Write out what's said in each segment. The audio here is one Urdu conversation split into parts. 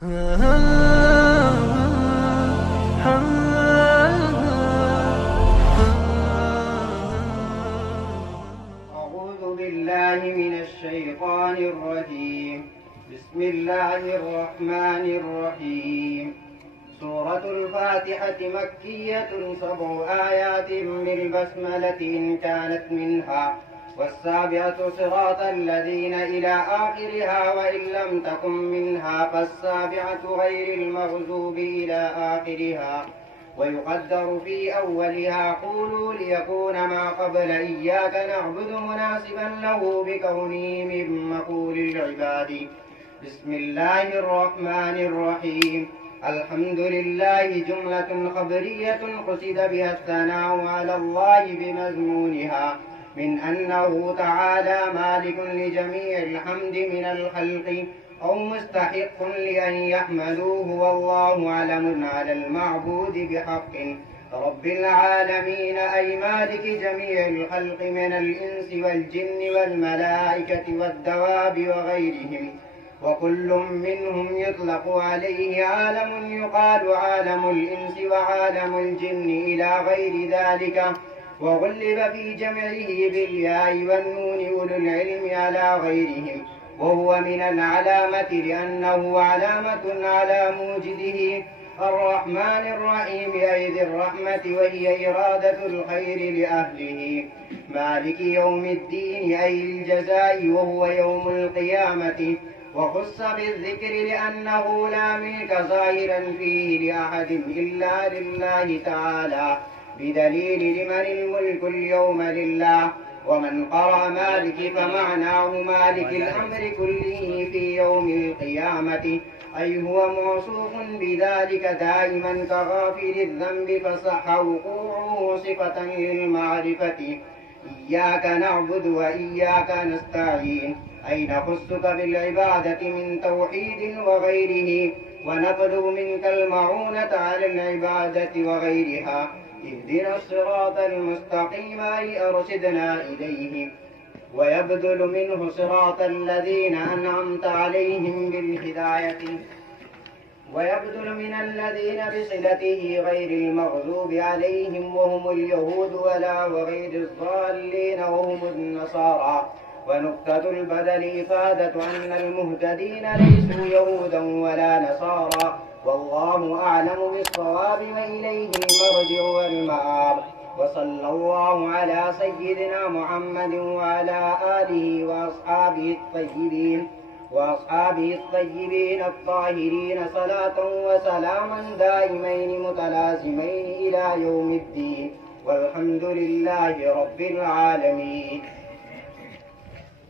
أعوذ بالله من الشيطان الرجيم. بسم الله الرحمن الرحيم. سورة الفاتحة مكية 7 آيات بالبسملة إن كانت منها، والسابعة صراط الذين إلى آخرها، وإن لم تكن منها فالسابعة غير المغضوب إلى آخرها. ويقدر في أولها قولوا ليكون ما قبل إياك نعبد مناسبا له بكونه من مقول العباد. بسم الله الرحمن الرحيم. الحمد لله جملة خبرية قصد بها الثناء على الله بمضمونها من أنه تعالى مالك لجميع الحمد من الخلق أو مستحق لأن يحمدوه، والله علم على المعبود بحق رب العالمين، أي مالك جميع الخلق من الإنس والجن والملائكة والدواب وغيرهم، وكل منهم يطلق عليه عالم يقال عالم الإنس وعالم الجن إلى غير ذلك، وغلب في جمعه بالياء والنون أولو العلم على غيرهم، وهو من العلامة لأنه علامة على موجده. الرحمن الرحيم أي ذي الرحمة، وهي إرادة الخير لأهله. مالك يوم الدين أي الجزاء، وهو يوم القيامة، وخص بالذكر لأنه لا ملك ظاهرا فيه لأحد إلا لله تعالى، بدليل لمن الملك اليوم لله. ومن قرأ مالك فمعناه مالك الأمر كله في يوم القيامة، أي هو موصوف بذلك دائما كغافل الذنب، فصح وقوعه صفة للمعرفة. إياك نعبد وإياك نستعين، أي نخصك بالعبادة من توحيد وغيره، ونطلب منك المعونة على العبادة وغيرها. اهدنا الصراط المستقيم أي أرشدنا إليه، ويبذل منه صراط الذين أنعمت عليهم بالهداية، ويبذل من الذين بصلته غير المغضوب عليهم وهم اليهود ولا وغير الضالين وهم النصارى. ونقطة البدل إفادة أن المهتدين ليسوا يهودا ولا نصارى، والله أعلم بالصواب وإليه المرجع والمآب. وصلى الله على سيدنا محمد وعلى آله وأصحابه الطيبين الطاهرين صلاة وسلاما دائمين متلازمين إلى يوم الدين، والحمد لله رب العالمين.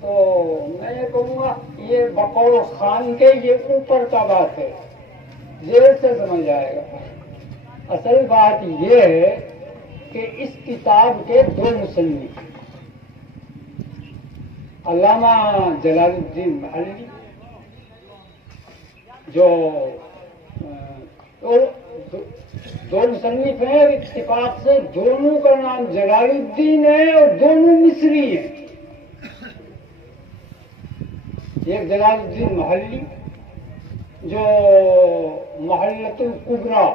تو میں یہ کہوں گا یہ بقول خان کے یہ اوپر کا بات ہے، زیر سے سمجھ آئے گا۔ اصل بات یہ ہے کہ اس کتاب کے دو مصنف، علامہ جلال الدین محلی جو دو مصنف ہیں، اتفاق سے دونوں کا نام جلال الدین ہے اور دونوں مصری ہیں۔ ایک جلال الدین محلی جو محلۃ الکبریٰ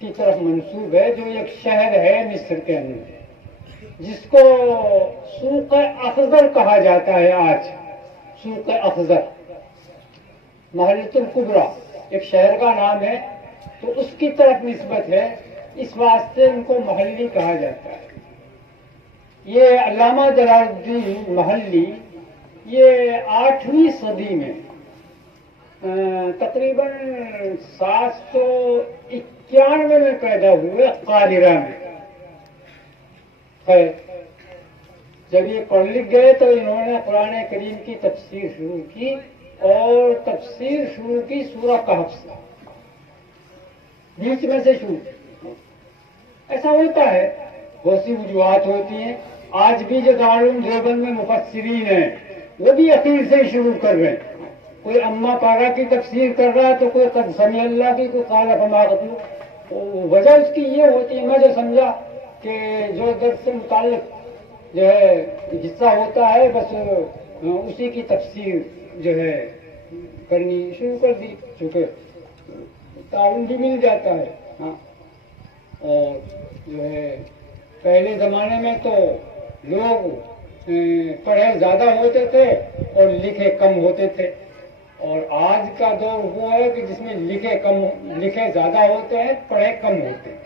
کی طرف منسوب ہے، جو ایک شہر ہے مصر کے اندر، جس کو سوق اخضر کہا جاتا ہے آج۔ سوق اخضر محلۃ الکبریٰ ایک شہر کا نام ہے، تو اس کی طرف نسبت ہے، اس واسطے ان کو محلی کہا جاتا ہے۔ یہ علامہ جلال الدین محلی یہ 8ویں صدی میں تقریباً 791 میں پیدا ہوئے قاہرہ میں۔ جب یہ پڑھ لکھ گئے تو انہوں نے قرآن کریم کی تفسیر شروع کی، اور تفسیر شروع کی سورہ کہف سے، بیچ میں سے شروع۔ ایسا ہوتا ہے، بہت سی وجوہات ہوتی ہیں۔ آج بھی جو دارالعلوم دیوبند میں مفسرین ہیں وہ بھی اخیر سے ہی شروع کر رہے ہیں۔ کوئی اما پارا کی تفسیر کر رہا ہے تو کوئی قد سمی اللہ کی، کوئی قال فما قتلوا۔ وجہ اس کی یہ ہوتی ہے، میں جو سمجھا کہ جو درس سے متعلق جو ہے حصہ ہوتا ہے، بس اسی کی تفسیر جو ہے کرنی شروع کر دی، چونکہ تعاون بھی مل جاتا ہے۔ ہاں، اور جو ہے پہلے زمانے میں تو لوگ پڑھے زیادہ ہوتے تھے اور لکھے کم ہوتے تھے، اور آج کا دور وہ ہے کہ جس میں لکھے زیادہ ہوتے ہیں، پڑھے کم ہوتے ہیں۔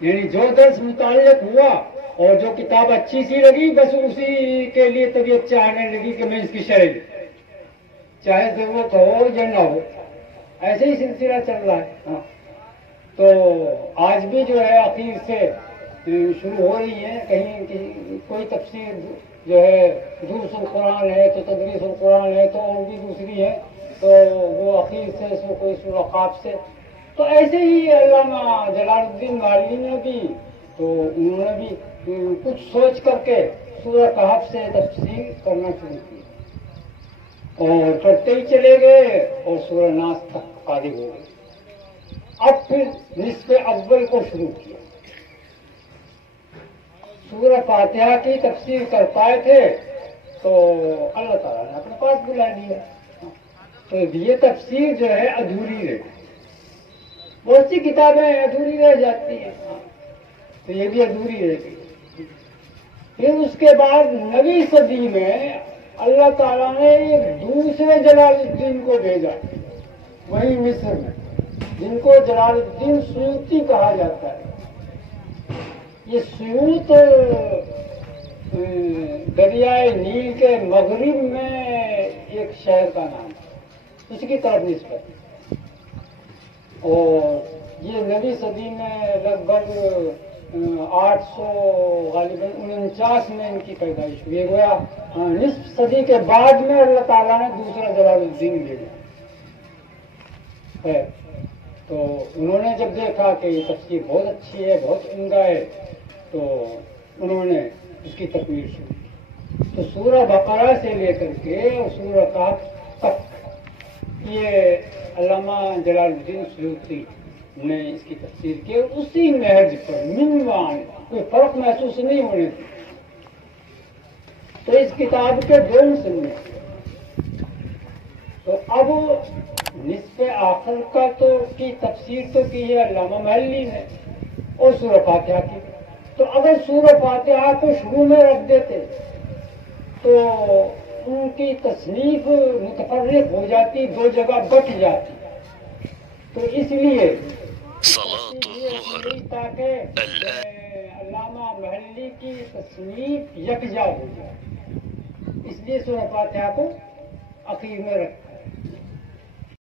یعنی جو درس متعلق ہوا اور جو کتاب اچھی سی لگی، بس اسی کے لیے طبیعت چاہنے لگی کہ میں اس کی شرح لوں، چاہے ضرورت ہو یا نہ ہو، ایسے ہی سلسلہ چل رہا ہے۔ ہاں، تو آج بھی جو ہے اخیر سے شروع ہو رہی ہے، کہیں کوئی تفسیر جو ہے دروس القرآن ہے تو تدریس القرآن ہے تو اور بھی دوسری ہے، تو وہ اخیر سے کوئی سورہ قاف سے، تو ایسے ہی علامہ جلال الدین محلی نے بھی، تو انہوں نے بھی کچھ سوچ کر کے سورہ کہف سے تفسیر کرنا شروع کی، اور کرتے ہی چلے گئے اور سورہ ناس تک فارغ ہو گئے۔ اب پھر نصف اول کو شروع کیا۔ سورہ فاتحہ کی تفسیر کر پائے تھے تو اللہ تعالیٰ نے اپنے پاس بلا لیا، تو یہ تفسیر جو ہے ادھوری رہی، بہت سی کتابیں ادھوری رہ جاتی ہیں، تو یہ بھی ادھوری رہ گئی۔ پھر اس کے بعد 9ویں صدی میں اللہ تعالیٰ نے ایک دوسرے جلال الدین کو بھیجا وہی مصر میں، جن کو جلال الدین سیوطی کہا جاتا ہے۔ یہ سیوط دریائے نیل کے مغرب میں ایک شہر کا نام ہے، اس کی طرف نسبت ہے، اور یہ 9ویں صدی میں لگ بھگ 800 غالباً 49 میں ان کی پیدائش ہوئی۔ گویا نصف صدی کے بعد میں اللہ تعالیٰ نے دوسرا جلال الدین بھیجا ہے۔ تو انہوں نے جب دیکھا کہ یہ تفسیر بہت اچھی ہے، بہت عمدہ ہے، تو انہوں نے اس کی تکمیل شروع کی۔ تو سورہ بقرہ سے لے کر کے سورہ کہف تک یہ علامہ جلال الدین سیوطی نے اس کی تفسیر کی، اور اسی نہج پر منوان کوئی فرق محسوس نہیں ہونے دیا۔ تو اس کتاب کے دو مصنف، تو اب نصف آخر کا تو کی تفسیر تو کی ہے علامہ محلی نے، اور سورہ فاتحہ کی، تو اگر سورہ فاتحہ کو شروع میں رکھ دیتے تو ان کی تصنیف متفرق ہو جاتی، دو جگہ بٹ جاتی، تو اس لیے تاکہ علامہ محلی کی تصنیف یکجا ہو جائے، اس لیے سورہ فاتحہ کو اخیر میں رکھا۔